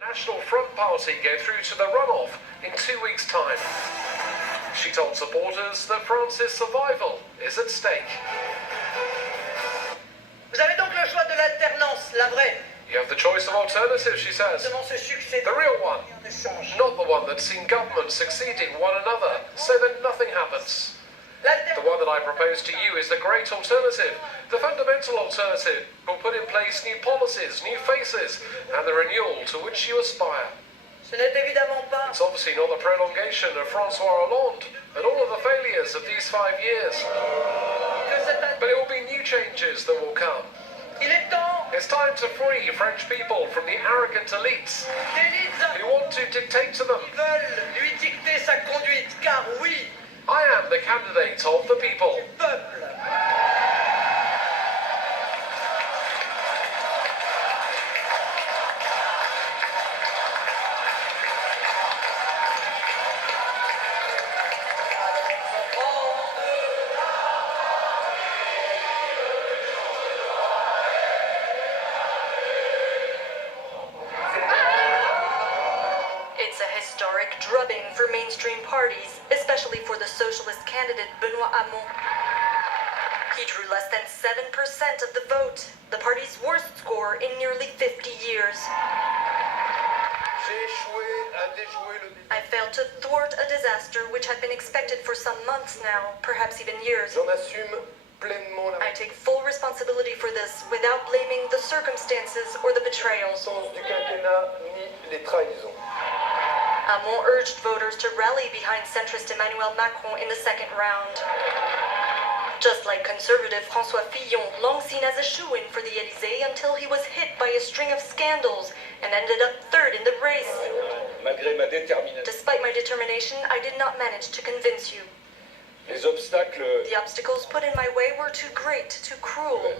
National Front Party go through to the runoff in 2 weeks' time. She told supporters that France's survival is at stake. Vous avez donc le choix de l'alternance, la vraie. You have the choice of alternatives, she says. The real one, not the one that's seen governments succeeding one another so that nothing happens. The one that I propose to you is the great alternative, the fundamental alternative, will put in place new policies, new faces, and the renewal to which you aspire. It's obviously not the prolongation of Francois Hollande and all of the failures of these 5 years. But it will be new changes that will come. It's time to free French people from the arrogant elites who want to dictate to them. I am the candidate of the people. Historic drubbing for mainstream parties, especially for the socialist candidate Benoît Hamon. He drew less than 7% of the vote, the party's worst score in nearly 50 years. I failed to thwart a disaster which had been expected for some months now, perhaps even years. I take full responsibility for this without blaming the circumstances or the betrayal. Hamon urged voters to rally behind centrist Emmanuel Macron in the second round. Just like conservative François Fillon, long seen as a shoo-in for the Élysée until he was hit by a string of scandals and ended up third in the race. Despite my determination, I did not manage to convince you. The obstacles put in my way were too great, too cruel.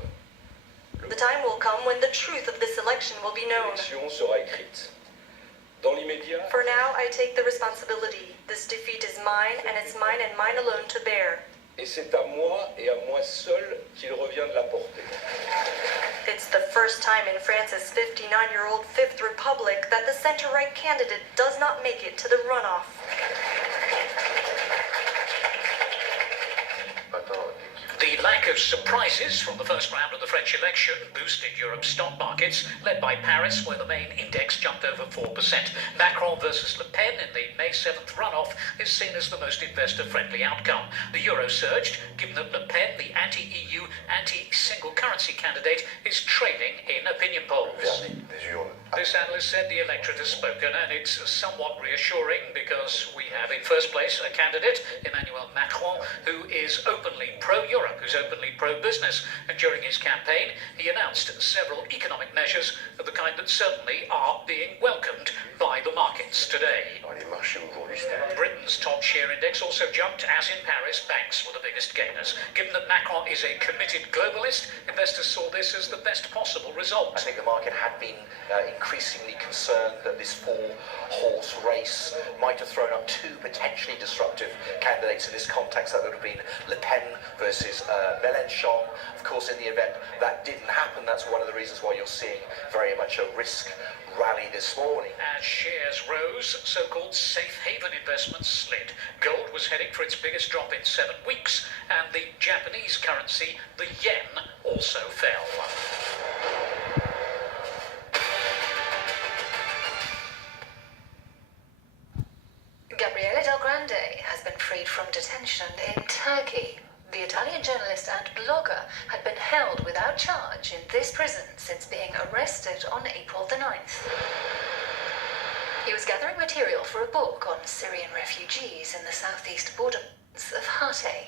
The time will come when the truth of this election will be known. For now, I take the responsibility. This defeat is mine, and it's mine and mine alone to bear. It's the first time in France's 59-year-old Fifth Republic that the center-right candidate does not make it to the runoff. The lack of surprises from the first round of the French election boosted Europe's stock markets, led by Paris, where the main index jumped over 4%. Macron versus Le Pen in the May 7th runoff is seen as the most investor-friendly outcome. The euro surged, given that Le Pen, the anti-EU, anti-single currency candidate, is trailing in opinion polls. This analyst said the electorate has spoken, and it's somewhat reassuring because we have in first place a candidate, Emmanuel Macron, who is openly pro-Europe, who's openly pro-business, and during his campaign he announced several economic measures of the kind that certainly are being welcomed by the markets today. Britain's top share index also jumped, as in Paris, banks were the biggest gainers. Given that Macron is a committed globalist, investors saw this as the best possible result. I think the market had been increasingly concerned that this four-horse race might have thrown up two potentially disruptive candidates in this context. That would have been Le Pen versus Mélenchon. Of course, in the event that didn't happen, that's one of the reasons why you're seeing very much a risk rally this morning. As shares rose, so-called safe haven investments slid. Gold was heading for its biggest drop in 7 weeks, and the Japanese currency, the yen, also fell. Gabriele Del Grande has been freed from detention in Turkey. The Italian journalist and blogger had been held without charge in this prison since being arrested on April the 9th. He was gathering material for a book on Syrian refugees in the southeast border of Hatay.